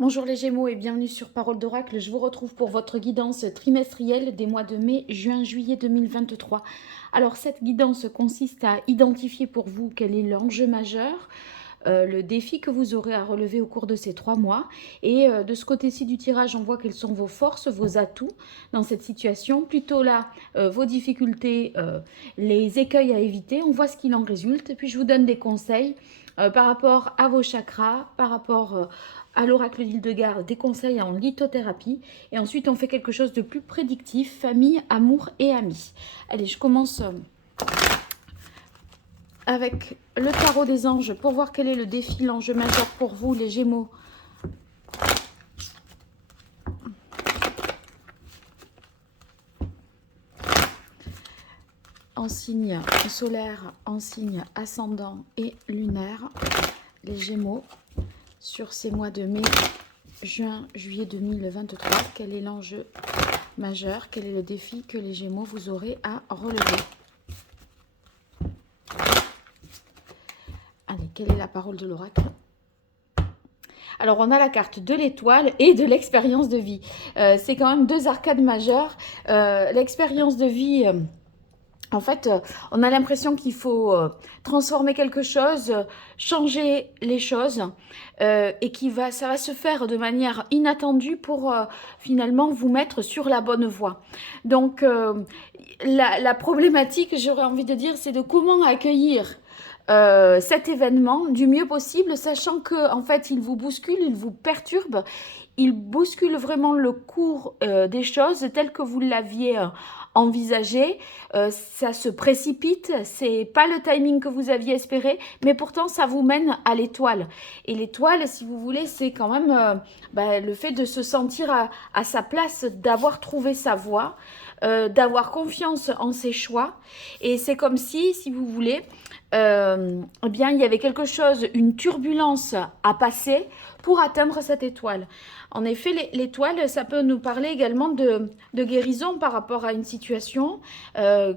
Bonjour les Gémeaux et bienvenue sur Parole d'Oracle. Je vous retrouve pour votre guidance trimestrielle des mois de mai, juin, juillet 2023. Alors cette guidance consiste à identifier pour vous quel est l'enjeu majeur, le défi que vous aurez à relever au cours de ces 3 mois. Et de ce côté-ci du tirage, on voit quelles sont vos forces, vos atouts dans cette situation. Plutôt là, vos difficultés, les écueils à éviter. On voit ce qu'il en résulte. Puis je vous donne des conseils par rapport à vos chakras, par rapport à l'oracle d'Hildegard, des conseils en lithothérapie. Et ensuite, on fait quelque chose de plus prédictif, famille, amour et amis. Allez, je commence avec le tarot des anges pour voir quel est le défi, l'enjeu majeur pour vous, les Gémeaux. En signe solaire, en signe ascendant et lunaire, les Gémeaux, sur ces mois de mai, juin, juillet 2023, quel est l'enjeu majeur, quel est le défi que les Gémeaux vous aurez à relever? Allez, quelle est la parole de l'oracle? Alors, on a la carte de l'étoile et de l'expérience de vie. C'est quand même deux arcades majeures. L'expérience de vie... En fait, on a l'impression qu'il faut transformer quelque chose, changer les choses, et ça va se faire de manière inattendue pour finalement vous mettre sur la bonne voie. Donc, la problématique, j'aurais envie de dire, c'est de comment accueillir cet événement du mieux possible, sachant que en fait, il vous bouscule, il vous perturbe, il bouscule vraiment le cours des choses tel que vous l'aviez envisagé. Ça se précipite, c'est pas le timing que vous aviez espéré, mais pourtant ça vous mène à l'étoile. Et l'étoile, si vous voulez, c'est quand même le fait de se sentir à sa place, d'avoir trouvé sa voie, d'avoir confiance en ses choix. Et c'est comme si vous voulez, eh bien, il y avait quelque chose, une turbulence à passer pour atteindre cette étoile. En effet, l'étoile, ça peut nous parler également de guérison par rapport à une situation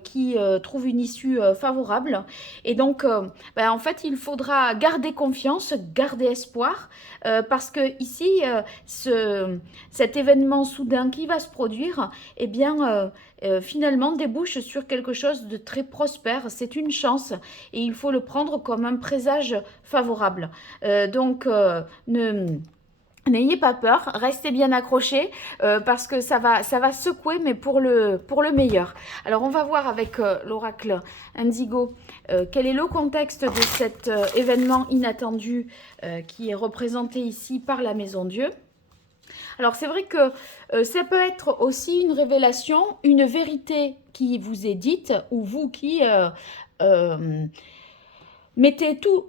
qui trouve une issue favorable. Et donc, en fait, il faudra garder confiance, garder espoir, parce que ici, cet événement soudain qui va se produire, eh bien, finalement, débouche sur quelque chose de très prospère. C'est une chance et il faut le prendre comme un présage favorable. N'ayez pas peur, restez bien accrochés parce que ça va secouer, mais pour le meilleur. Alors, on va voir avec l'oracle Indigo quel est le contexte de cet événement inattendu qui est représenté ici par la Maison Dieu. Alors, c'est vrai que ça peut être aussi une révélation, une vérité qui vous est dite, ou vous qui... mettez tout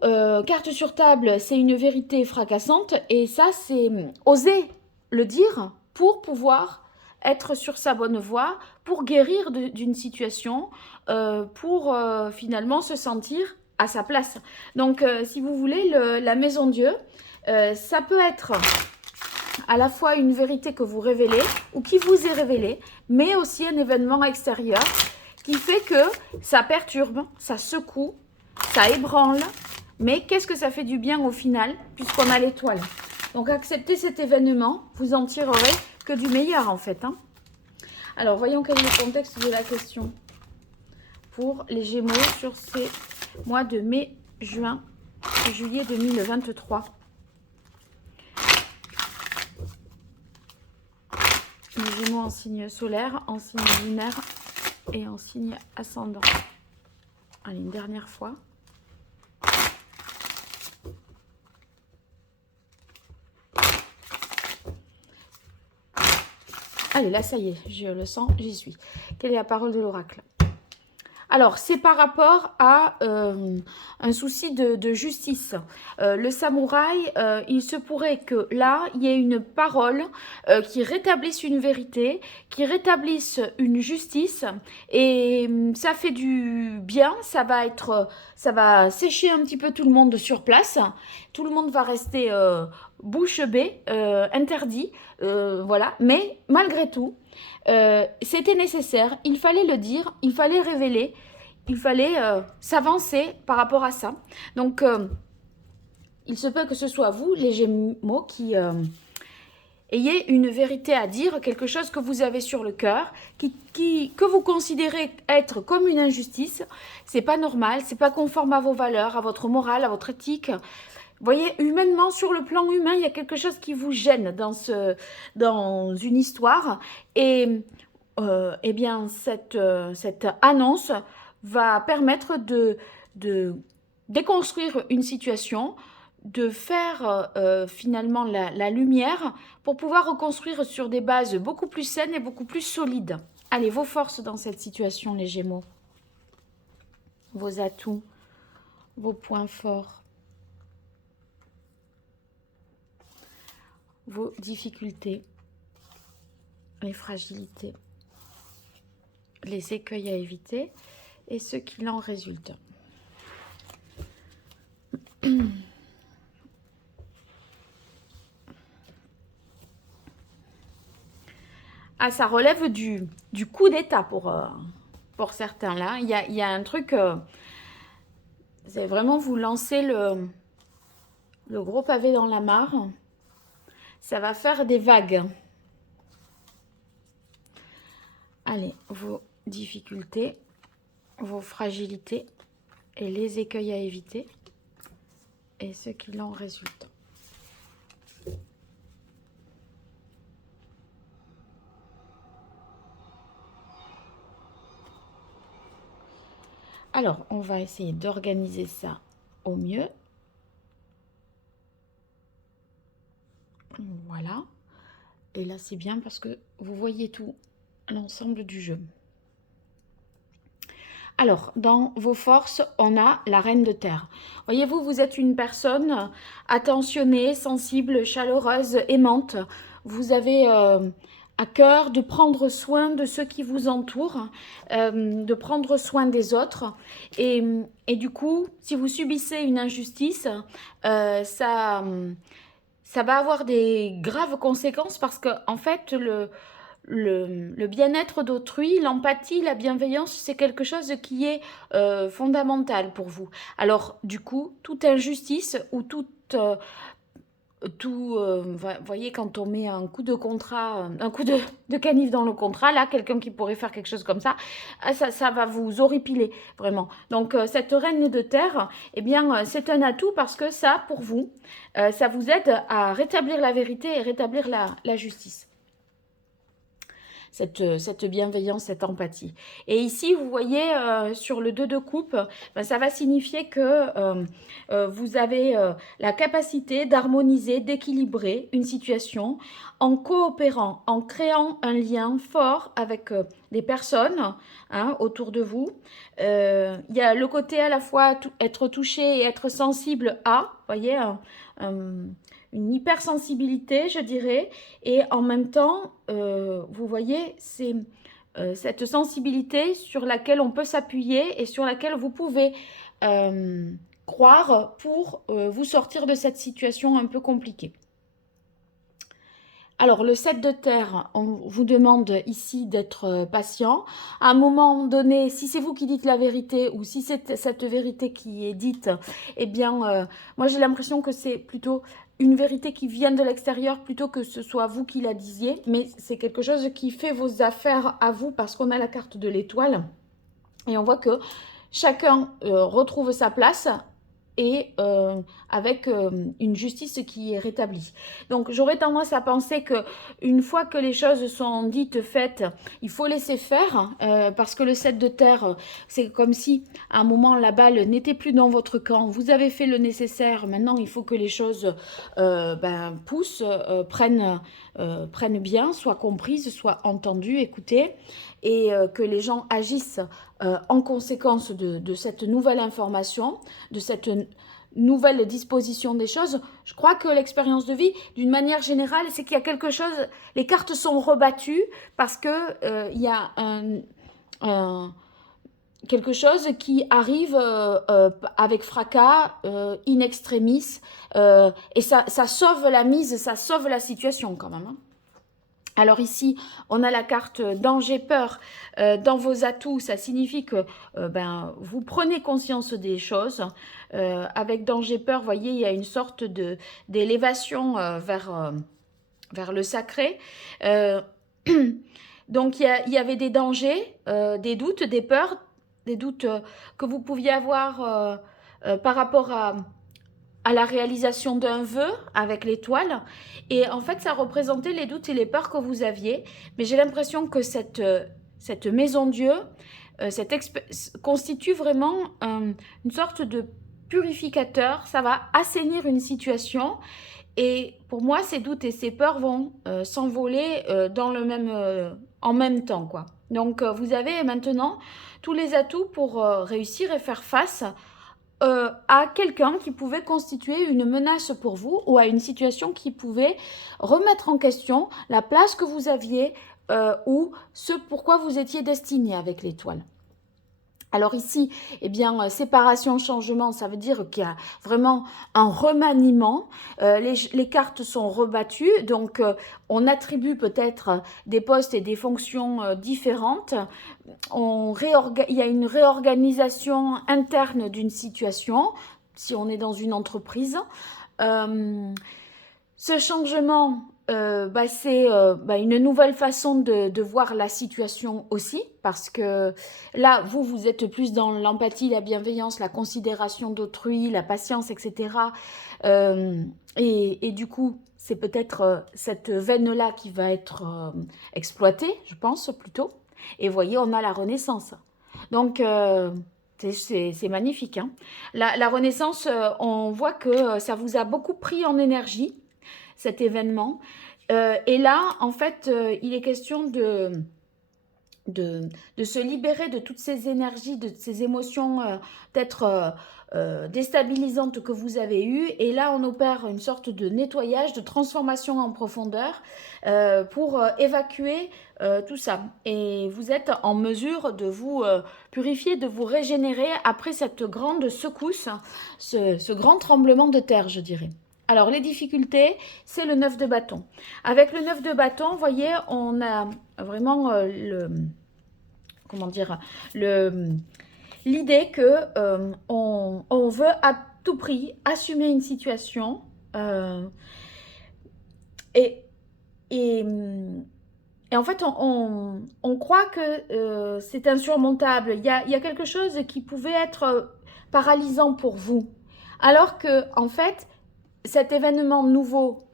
carte sur table, c'est une vérité fracassante et ça, c'est oser le dire pour pouvoir être sur sa bonne voie, pour guérir d'une situation, pour finalement se sentir à sa place. Donc, si vous voulez, la Maison Dieu, ça peut être à la fois une vérité que vous révélez ou qui vous est révélée, mais aussi un événement extérieur qui fait que ça perturbe, ça secoue, ça ébranle, mais qu'est-ce que ça fait du bien au final, puisqu'on a l'étoile. Donc acceptez cet événement, vous en tirerez que du meilleur en fait. Alors voyons quel est le contexte de la question pour les Gémeaux sur ces mois de mai, juin et juillet 2023. Les Gémeaux en signe solaire, en signe lunaire et en signe ascendant. Allez, une dernière fois. Allez, là, ça y est, je le sens, j'y suis. Quelle est la parole de l'oracle? Alors, c'est par rapport à un souci de justice. Le samouraï, il se pourrait que là, il y ait une parole qui rétablisse une vérité, qui rétablisse une justice, et ça fait du bien, ça va sécher un petit peu tout le monde sur place. Tout le monde va rester bouche bée, interdit, voilà. Mais malgré tout, c'était nécessaire, il fallait le dire, il fallait révéler, il fallait s'avancer par rapport à ça. Donc, il se peut que ce soit vous, les Gémeaux, qui ayez une vérité à dire, quelque chose que vous avez sur le cœur, que vous considérez être comme une injustice. C'est pas normal, c'est pas conforme à vos valeurs, à votre morale, à votre éthique. Vous voyez, humainement, sur le plan humain, il y a quelque chose qui vous gêne dans une histoire. Et eh bien, cette annonce va permettre de déconstruire une situation, de faire finalement la lumière pour pouvoir reconstruire sur des bases beaucoup plus saines et beaucoup plus solides. Allez, vos forces dans cette situation, les Gémeaux. Vos atouts, vos points forts. Vos difficultés, les fragilités, les écueils à éviter et ce qu'il en résulte. Ah, ça relève du coup d'état pour certains là. Il y a un truc, c'est vraiment vous lancer le gros pavé dans la mare. Ça va faire des vagues. Allez, vos difficultés, vos fragilités et les écueils à éviter et ce qu'il en résulte. Alors, on va essayer d'organiser ça au mieux. Voilà. Et là, c'est bien parce que vous voyez tout, l'ensemble du jeu. Alors, dans vos forces, on a la reine de terre. Voyez-vous, vous êtes une personne attentionnée, sensible, chaleureuse, aimante. Vous avez à cœur de prendre soin de ceux qui vous entourent, de prendre soin des autres. Et du coup, si vous subissez une injustice, ça va avoir des graves conséquences parce que, en fait, le bien-être d'autrui, l'empathie, la bienveillance, c'est quelque chose qui est fondamental pour vous. Alors, du coup, toute injustice ou voyez, quand on met un coup de contrat, un coup de canif dans le contrat, là, quelqu'un qui pourrait faire quelque chose comme ça, ça va vous horripiler, vraiment. Donc, cette reine de terre, eh bien, c'est un atout parce que ça, pour vous, ça vous aide à rétablir la vérité et rétablir la justice. Cette bienveillance, cette empathie. Et ici, vous voyez, sur le 2 de coupe, ben, ça va signifier que vous avez la capacité d'harmoniser, d'équilibrer une situation en coopérant, en créant un lien fort avec des personnes autour de vous. Il y a le côté à la fois être touché et être sensible à, vous voyez, une hypersensibilité, je dirais, et en même temps, vous voyez, c'est cette sensibilité sur laquelle on peut s'appuyer et sur laquelle vous pouvez croire pour vous sortir de cette situation un peu compliquée. Alors, le 7 de terre, on vous demande ici d'être patient. À un moment donné, si c'est vous qui dites la vérité ou si c'est cette vérité qui est dite, eh bien, moi j'ai l'impression que c'est plutôt une vérité qui vient de l'extérieur plutôt que ce soit vous qui la disiez. Mais c'est quelque chose qui fait vos affaires à vous parce qu'on a la carte de l'étoile. Et on voit que chacun retrouve sa place et avec une justice qui est rétablie. Donc j'aurais tendance à penser que une fois que les choses sont dites, faites, il faut laisser faire parce que le 7 de terre, c'est comme si à un moment la balle n'était plus dans votre camp, vous avez fait le nécessaire, maintenant il faut que les choses poussent, prennent bien, soient comprises, soient entendues, écoutées et que les gens agissent en conséquence de cette nouvelle information, de cette nouvelle disposition des choses. Je crois que l'expérience de vie, d'une manière générale, c'est qu'il y a quelque chose, les cartes sont rebattues parce que il y a quelque chose qui arrive avec fracas, in extremis, et ça sauve la mise, ça sauve la situation quand même, hein. Alors ici, on a la carte danger, peur. Dans vos atouts, ça signifie que vous prenez conscience des choses. Avec danger, peur, vous voyez, il y a une sorte d'élévation vers vers le sacré. Euh, donc, il y avait des dangers, des doutes, des peurs, des doutes que vous pouviez avoir par rapport à la réalisation d'un vœu avec l'étoile. Et en fait, ça représentait les doutes et les peurs que vous aviez. Mais j'ai l'impression que cette maison Dieu constitue vraiment une sorte de purificateur. Ça va assainir une situation. Et pour moi, ces doutes et ces peurs vont s'envoler en même temps, quoi. Donc, vous avez maintenant tous les atouts pour réussir et faire face à quelqu'un qui pouvait constituer une menace pour vous ou à une situation qui pouvait remettre en question la place que vous aviez ou ce pourquoi vous étiez destiné avec l'étoile. Alors ici, eh bien, séparation, changement, ça veut dire qu'il y a vraiment un remaniement. Les cartes sont rebattues, donc on attribue peut-être des postes et des fonctions différentes. Il y a une réorganisation interne d'une situation, si on est dans une entreprise. Ce changement, c'est une nouvelle façon de voir la situation aussi, parce que là, vous êtes plus dans l'empathie, la bienveillance, la considération d'autrui, la patience, etc. Et du coup, c'est peut-être cette veine-là qui va être exploitée, je pense, plutôt. Et vous voyez, on a la Renaissance. Donc, c'est magnifique. Hein. La Renaissance, on voit que ça vous a beaucoup pris en énergie, cet événement. Et là, en fait, il est question de se libérer de toutes ces énergies, de ces émotions peut-être déstabilisantes que vous avez eues. Et là, on opère une sorte de nettoyage, de transformation en profondeur pour évacuer tout ça. Et vous êtes en mesure de vous purifier, de vous régénérer après cette grande secousse, ce grand tremblement de terre, je dirais. Alors, les difficultés, c'est le 9 de bâton. Avec le 9 de bâton, vous voyez, on a vraiment l'idée que on veut à tout prix assumer une situation et en fait, on croit que c'est insurmontable. Il y a quelque chose qui pouvait être paralysant pour vous. Alors que, en fait, cet événement nouveau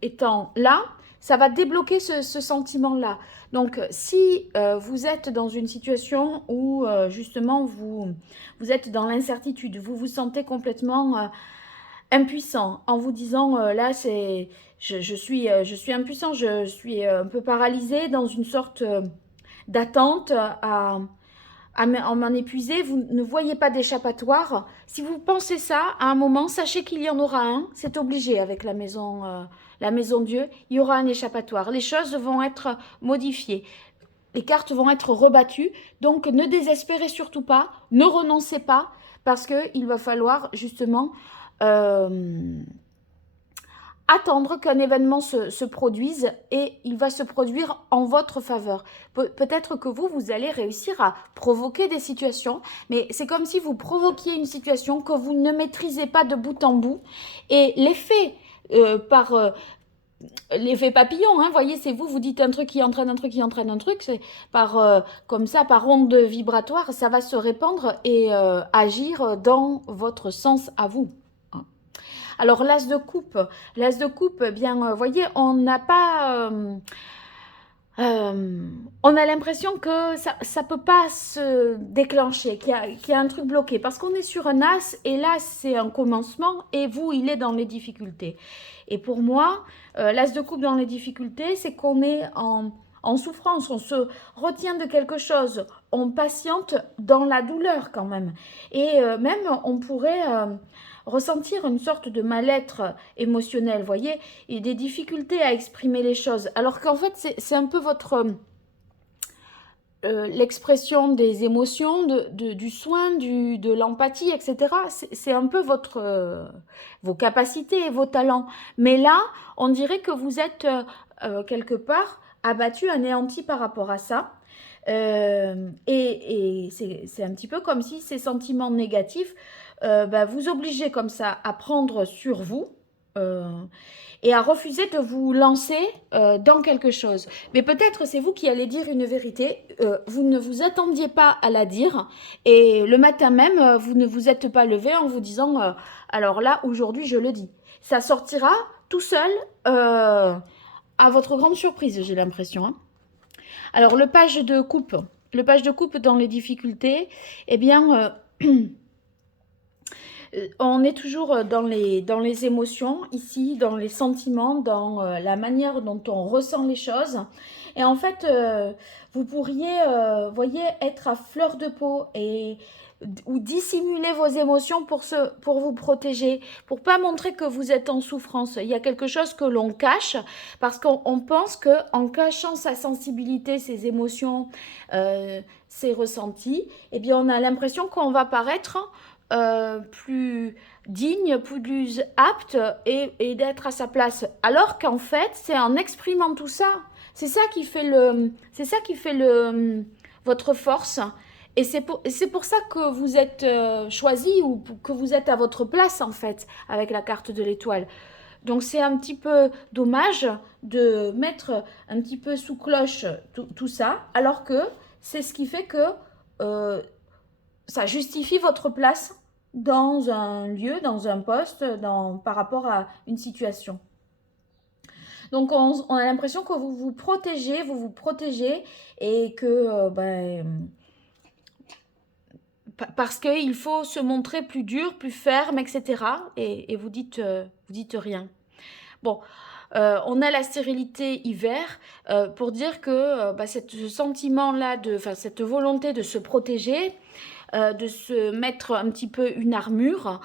étant là, ça va débloquer ce sentiment-là. Donc, si vous êtes dans une situation où justement vous êtes dans l'incertitude, vous vous sentez complètement impuissant en vous disant là, je suis impuissant, je suis un peu paralysé dans une sorte d'attente à m'en épuiser, vous ne voyez pas d'échappatoire. Si vous pensez ça, à un moment, sachez qu'il y en aura un. C'est obligé avec la maison Dieu. Il y aura un échappatoire. Les choses vont être modifiées. Les cartes vont être rebattues. Donc, ne désespérez surtout pas. Ne renoncez pas. Parce qu'il va falloir justement attendre qu'un événement se produise et il va se produire en votre faveur. Peut-être que vous allez réussir à provoquer des situations, mais c'est comme si vous provoquiez une situation que vous ne maîtrisez pas de bout en bout. Et l'effet l'effet papillon, hein, voyez, c'est vous dites un truc qui entraîne un truc qui entraîne un truc, c'est comme ça, par onde vibratoire, ça va se répandre et agir dans votre sens à vous. Alors, l'as de coupe, bien, voyez, on n'a pas... on a l'impression que ça peut pas se déclencher, qu'il y a un truc bloqué. Parce qu'on est sur un as, et l'as, c'est un commencement, et vous, il est dans les difficultés. Et pour moi, l'as de coupe dans les difficultés, c'est qu'on est en souffrance, on se retient de quelque chose, on patiente dans la douleur quand même. Et même, on pourrait ressentir une sorte de mal-être émotionnel, vous voyez, et des difficultés à exprimer les choses. Alors qu'en fait, c'est un peu votre... l'expression des émotions, du soin, de l'empathie, etc. C'est un peu vos capacités et vos talents. Mais là, on dirait que vous êtes quelque part abattu, anéanti par rapport à ça. Et c'est un petit peu comme si ces sentiments négatifs vous obligez comme ça à prendre sur vous euh, et à refuser de vous lancer dans quelque chose. Mais peut-être c'est vous qui allez dire une vérité, vous ne vous attendiez pas à la dire, et le matin même, vous ne vous êtes pas levé en vous disant alors là, aujourd'hui, je le dis. Ça sortira tout seul, à votre grande surprise, j'ai l'impression. Hein. Alors, le page de coupe dans les difficultés, eh bien, on est toujours dans les émotions, ici, dans les sentiments, dans la manière dont on ressent les choses. Et en fait, vous pourriez, voyez, être à fleur de peau ou dissimuler vos émotions pour vous protéger, pour pas montrer que vous êtes en souffrance. Il y a quelque chose que l'on cache parce qu'on pense qu'en cachant sa sensibilité, ses émotions, ses ressentis, eh bien, on a l'impression qu'on va paraître plus digne, plus apte et d'être à sa place. Alors qu'en fait, c'est en exprimant tout ça. C'est ça qui fait votre force. Et c'est pour ça que vous êtes choisi ou que vous êtes à votre place en fait avec la carte de l'étoile. Donc c'est un petit peu dommage de mettre un petit peu sous cloche tout ça, alors que c'est ce qui fait que euh, ça justifie votre place dans un lieu, dans un poste, par rapport à une situation. Donc on a l'impression que vous vous protégez et que parce qu'il faut se montrer plus dur, plus ferme, etc. Et vous dites rien. Bon, on a la stérilité hiver pour dire que ce sentiment-là, cette volonté de se protéger, de se mettre un petit peu une armure,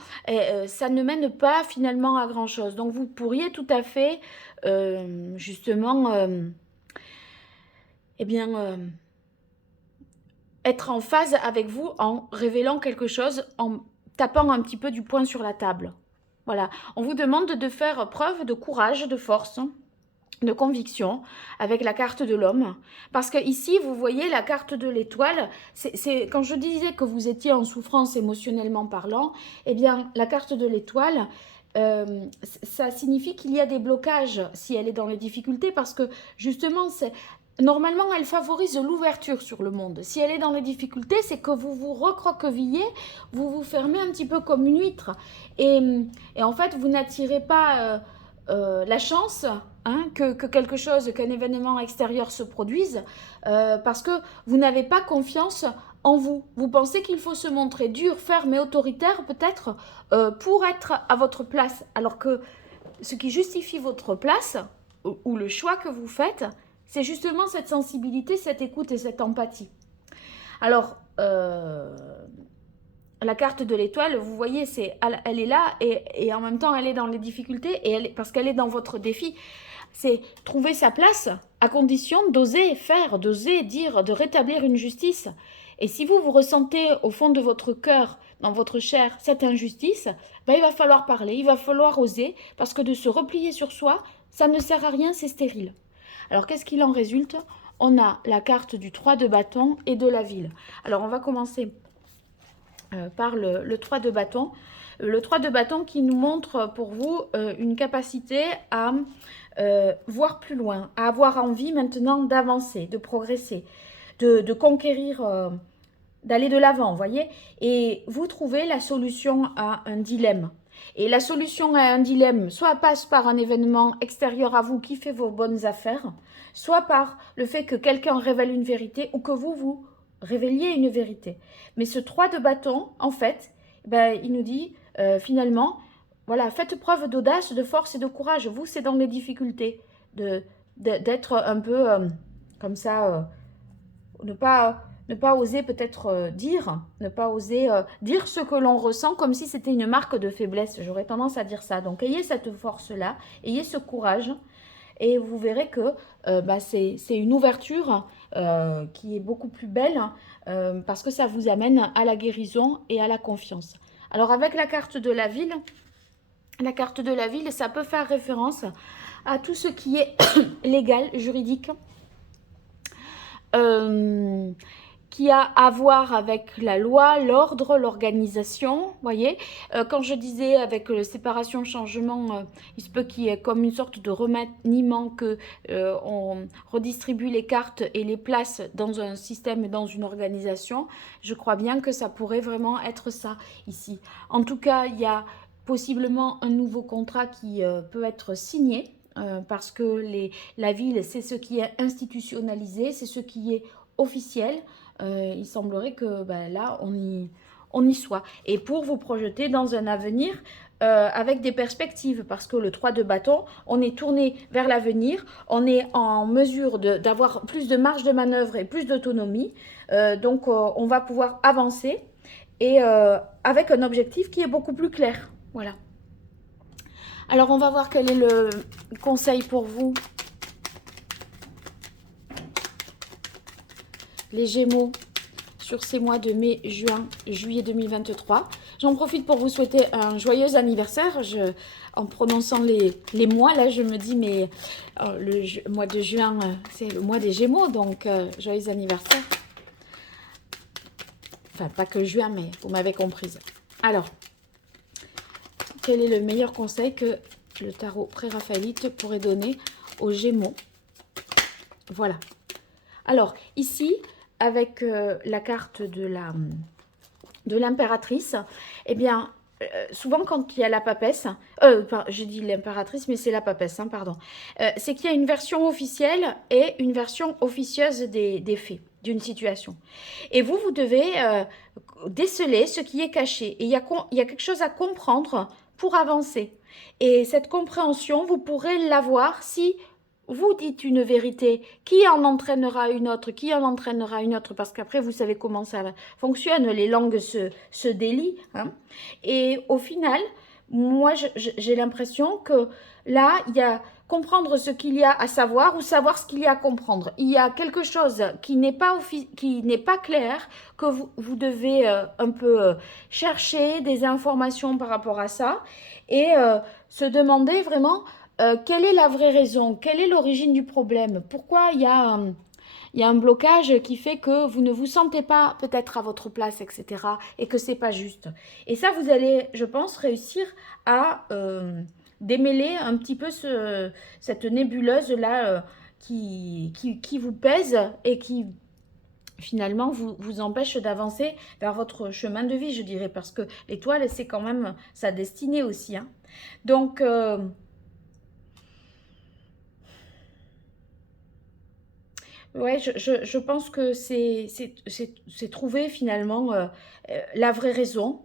ça ne mène pas finalement à grand-chose. Donc vous pourriez tout à fait, justement, eh bien, être en phase avec vous en révélant quelque chose, en tapant un petit peu du poing sur la table. Voilà, on vous demande de faire preuve de courage, de force, de conviction avec la carte de l'homme. Parce que ici, vous voyez la carte de l'étoile, c'est quand je disais que vous étiez en souffrance émotionnellement parlant, eh bien, la carte de l'étoile, ça signifie qu'il y a des blocages si elle est dans les difficultés, parce que justement, normalement, elle favorise l'ouverture sur le monde. Si elle est dans les difficultés, c'est que vous vous recroquevillez, vous vous fermez un petit peu comme une huître. Et, et en fait, vous n'attirez pas la chance que quelque chose, qu'un événement extérieur se produise, parce que vous n'avez pas confiance en vous. Vous pensez qu'il faut se montrer dur, ferme et autoritaire, peut-être, pour être à votre place. Alors que ce qui justifie votre place, ou le choix que vous faites, c'est justement cette sensibilité, cette écoute et cette empathie. Alors, la carte de l'étoile, vous voyez, elle est là et en même temps, elle est dans les difficultés parce qu'elle est dans votre défi. C'est trouver sa place à condition d'oser faire, d'oser dire, de rétablir une justice. Et si vous ressentez au fond de votre cœur, dans votre chair, cette injustice, il va falloir parler, il va falloir oser, parce que de se replier sur soi, ça ne sert à rien, c'est stérile. Alors, qu'est-ce qu'il en résulte? On a la carte du 3 de bâton et de la ville. Alors, on va commencer par le 3 de bâton. Le 3 de bâton qui nous montre pour vous une capacité à voir plus loin, à avoir envie maintenant d'avancer, de progresser, de conquérir, d'aller de l'avant, voyez. Et vous trouvez la solution à un dilemme. Et la solution à un dilemme, soit passe par un événement extérieur à vous qui fait vos bonnes affaires, soit par le fait que quelqu'un révèle une vérité ou que vous révéliez une vérité. Mais ce 3 de bâton, en fait, il nous dit finalement, voilà, faites preuve d'audace, de force et de courage. Vous, c'est dans les difficultés d'être un peu comme ça, ne pas oser peut-être ne pas oser dire ce que l'on ressent comme si c'était une marque de faiblesse. J'aurais tendance à dire ça. Donc, ayez cette force-là, ayez ce courage et vous verrez que c'est une ouverture qui est beaucoup plus belle parce que ça vous amène à la guérison et à la confiance. Alors, avec la carte de la ville, ça peut faire référence à tout ce qui est légal, juridique. qui a à voir avec la loi, l'ordre, l'organisation, voyez. Quand je disais avec séparation, changement, il se peut qu'il y ait comme une sorte de remaniement que on redistribue les cartes et les place dans un système, dans une organisation. Je crois bien que ça pourrait vraiment être ça ici. En tout cas, il y a possiblement un nouveau contrat qui peut être signé. Parce que la ville, c'est ce qui est institutionnalisé, c'est ce qui est officiel. Il semblerait que ben, là, on y soit. Et pour vous projeter dans un avenir avec des perspectives, parce que le 3 de bâton, on est tourné vers l'avenir, on est en mesure d'avoir plus de marge de manœuvre et plus d'autonomie. Donc, on va pouvoir avancer et avec un objectif qui est beaucoup plus clair. Voilà. Alors, on va voir quel est le conseil pour vous. Les Gémeaux sur ces mois de mai, juin, juillet 2023. J'en profite pour vous souhaiter un joyeux anniversaire. En prononçant les mois, là, je me dis, mais le mois de juin, c'est le mois des Gémeaux, donc joyeux anniversaire. Enfin, pas que juin, mais vous m'avez comprise. Alors, quel est le meilleur conseil que le tarot pré-raphaélite pourrait donner aux Gémeaux? Voilà. Alors, ici, avec la carte de l'impératrice, eh bien, souvent quand il y a la papesse, je dis l'impératrice, mais c'est la papesse, hein, pardon, c'est qu'il y a une version officielle et une version officieuse des faits, d'une situation. Et vous devez déceler ce qui est caché. Et il y a quelque chose à comprendre pour avancer. Et cette compréhension, vous pourrez l'avoir si vous dites une vérité qui en entraînera une autre, parce qu'après, vous savez comment ça fonctionne, les langues se délient. Hein. Et au final, moi, j'ai l'impression que là, il y a comprendre ce qu'il y a à savoir ou savoir ce qu'il y a à comprendre. Il y a quelque chose qui n'est pas clair, que vous devez un peu chercher des informations par rapport à ça et se demander vraiment quelle est la vraie raison, quelle est l'origine du problème, pourquoi il y a un blocage qui fait que vous ne vous sentez pas peut-être à votre place, etc. et que c'est pas juste. Et ça, vous allez, je pense, réussir à démêler un petit peu cette nébuleuse-là qui vous pèse et qui finalement vous empêche d'avancer vers votre chemin de vie, je dirais, parce que l'étoile, c'est quand même sa destinée aussi. Hein. Donc, ouais, je pense que c'est trouver finalement la vraie raison,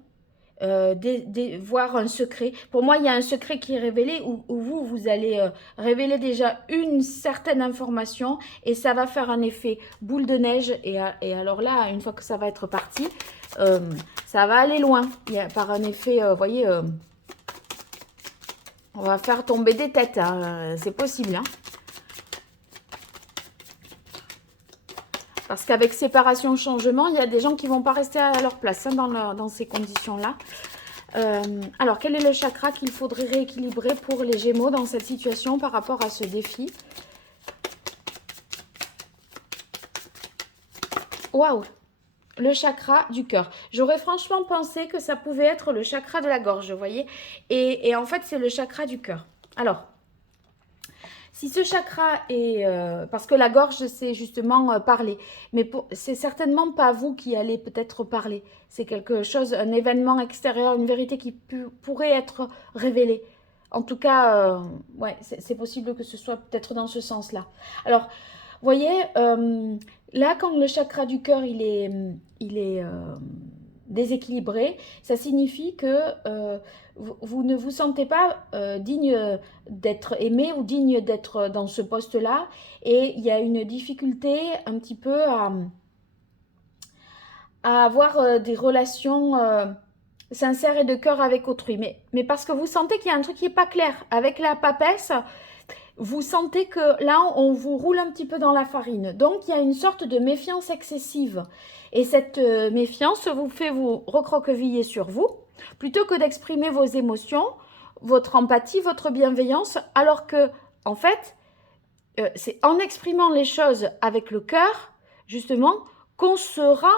voir un secret. Pour moi, il y a un secret qui est révélé où vous allez révéler déjà une certaine information et ça va faire un effet boule de neige. Et alors là, une fois que ça va être parti, ça va aller loin. Par un effet, vous voyez, on va faire tomber des têtes. Hein, c'est possible, hein. Parce qu'avec séparation, changement, il y a des gens qui ne vont pas rester à leur place hein, dans ces conditions-là. Alors, quel est le chakra qu'il faudrait rééquilibrer pour les Gémeaux dans cette situation par rapport à ce défi? Waouh! Le chakra du cœur. J'aurais franchement pensé que ça pouvait être le chakra de la gorge, vous voyez. Et en fait, c'est le chakra du cœur. Alors, si ce chakra est... parce que la gorge, c'est justement parler. Mais c'est certainement pas vous qui allez peut-être parler. C'est quelque chose, un événement extérieur, une vérité qui pourrait être révélée. En tout cas, ouais, c'est possible que ce soit peut-être dans ce sens-là. Alors, vous voyez, là, quand le chakra du cœur, il est déséquilibré, ça signifie que vous ne vous sentez pas digne d'être aimé ou digne d'être dans ce poste-là. Et il y a une difficulté un petit peu à avoir des relations sincères et de cœur avec autrui. Mais parce que vous sentez qu'il y a un truc qui n'est pas clair. Avec la papesse, vous sentez que là, on vous roule un petit peu dans la farine. Donc, il y a une sorte de méfiance excessive. Et cette méfiance vous fait vous recroqueviller sur vous, plutôt que d'exprimer vos émotions, votre empathie, votre bienveillance, alors que, en fait, c'est en exprimant les choses avec le cœur, justement, qu'on sera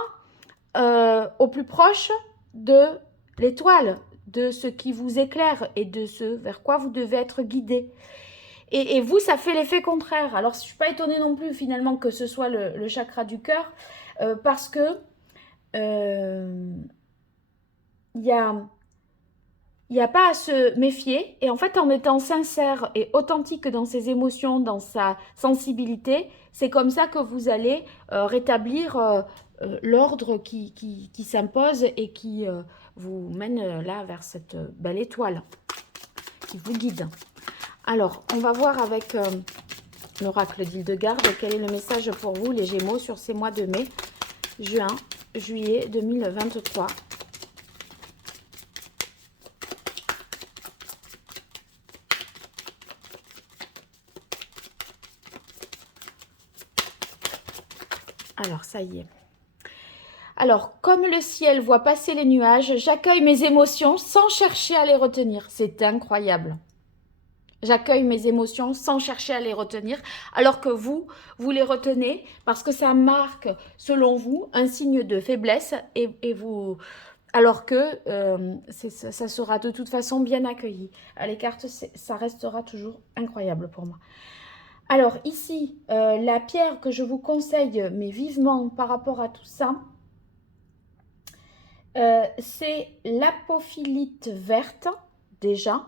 au plus proche de l'étoile, de ce qui vous éclaire et de ce vers quoi vous devez être guidé. Et vous, ça fait l'effet contraire. Alors, je ne suis pas étonnée non plus finalement que ce soit le chakra du cœur, parce que il y a pas à se méfier. Et en fait, en étant sincère et authentique dans ses émotions, dans sa sensibilité, c'est comme ça que vous allez rétablir l'ordre qui s'impose et qui vous mène là vers cette belle étoile qui vous guide. Alors, on va voir avec l'oracle d'Hildegarde quel est le message pour vous, les Gémeaux, sur ces mois de mai, juin, juillet 2023. Alors, ça y est. Alors, comme le ciel voit passer les nuages, j'accueille mes émotions sans chercher à les retenir. C'est incroyable. J'accueille mes émotions sans chercher à les retenir, alors que vous les retenez parce que ça marque, selon vous, un signe de faiblesse et vous... Alors que ça sera de toute façon bien accueilli. Les cartes, ça restera toujours incroyable pour moi. Alors ici, la pierre que je vous conseille, mais vivement par rapport à tout ça, c'est l'apophilite verte, déjà.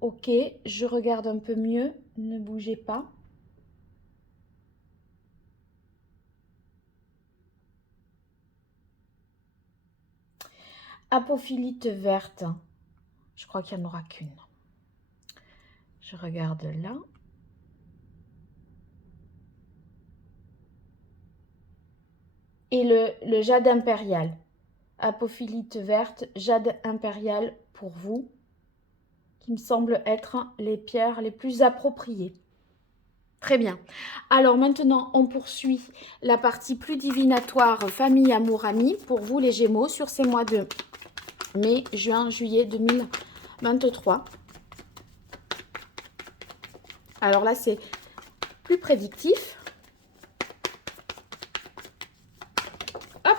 Ok, je regarde un peu mieux, ne bougez pas. Apophilite verte, je crois qu'il n'y en aura qu'une. Je regarde là. Et le jade impérial. Apophilite verte, jade impérial pour vous, qui me semble être les pierres les plus appropriées. Très bien. Alors maintenant, on poursuit la partie plus divinatoire, famille, amour, amis, pour vous les Gémeaux, sur ces mois de mai, juin, juillet 2023. Alors là, c'est plus prédictif. Hop.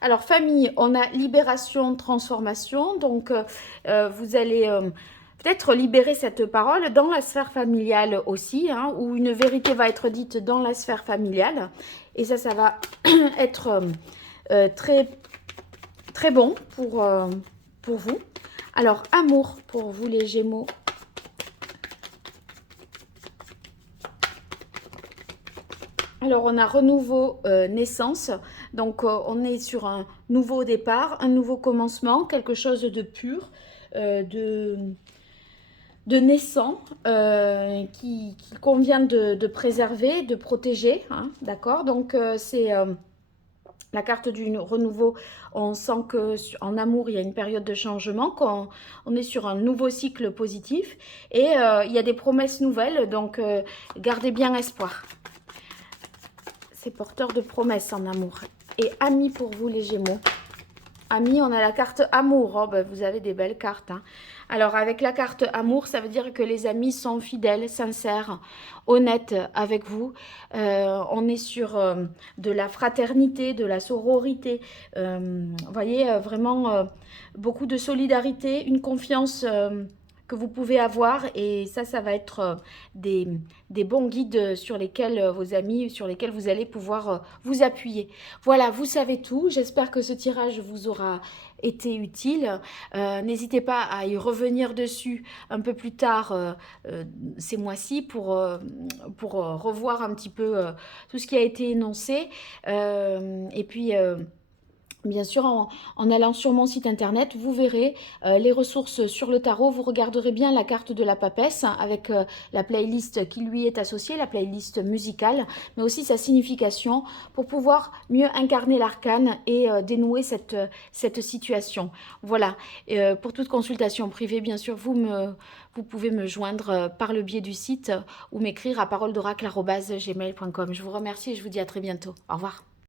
Alors, famille, on a libération, transformation. Donc, vous allez peut-être libérer cette parole dans la sphère familiale aussi, hein, où une vérité va être dite dans la sphère familiale. Et ça va être très, très bon pour vous. Alors, amour pour vous les Gémeaux. Alors, on a renouveau, naissance. Donc, on est sur un nouveau départ, un nouveau commencement, quelque chose de pur, de naissant, qui convient de préserver, de protéger. Hein, d'accord? Donc, c'est la carte du renouveau. On sent qu'en amour, il y a une période de changement, qu'on est sur un nouveau cycle positif. Et il y a des promesses nouvelles, donc gardez bien espoir. C'est porteur de promesses en amour. Et amis pour vous les Gémeaux. Amis, on a la carte amour. Oh, ben, vous avez des belles cartes. Hein. Alors avec la carte amour, ça veut dire que les amis sont fidèles, sincères, honnêtes avec vous. On est sur de la fraternité, de la sororité. Vous voyez, vraiment beaucoup de solidarité, une confiance que vous pouvez avoir, et ça va être des bons guides sur lesquels vos amis, sur lesquels vous allez pouvoir vous appuyer. Voilà, vous savez tout. J'espère que ce tirage vous aura été utile. N'hésitez pas à y revenir dessus un peu plus tard ces mois-ci pour revoir un petit peu tout ce qui a été énoncé. Et puis... bien sûr, en allant sur mon site internet, vous verrez les ressources sur le tarot. Vous regarderez bien la carte de la papesse avec la playlist qui lui est associée, la playlist musicale, mais aussi sa signification pour pouvoir mieux incarner l'arcane et dénouer cette situation. Voilà. Pour toute consultation privée, bien sûr, vous pouvez me joindre par le biais du site ou m'écrire à paroledoracle@gmail.com. Je vous remercie et je vous dis à très bientôt. Au revoir.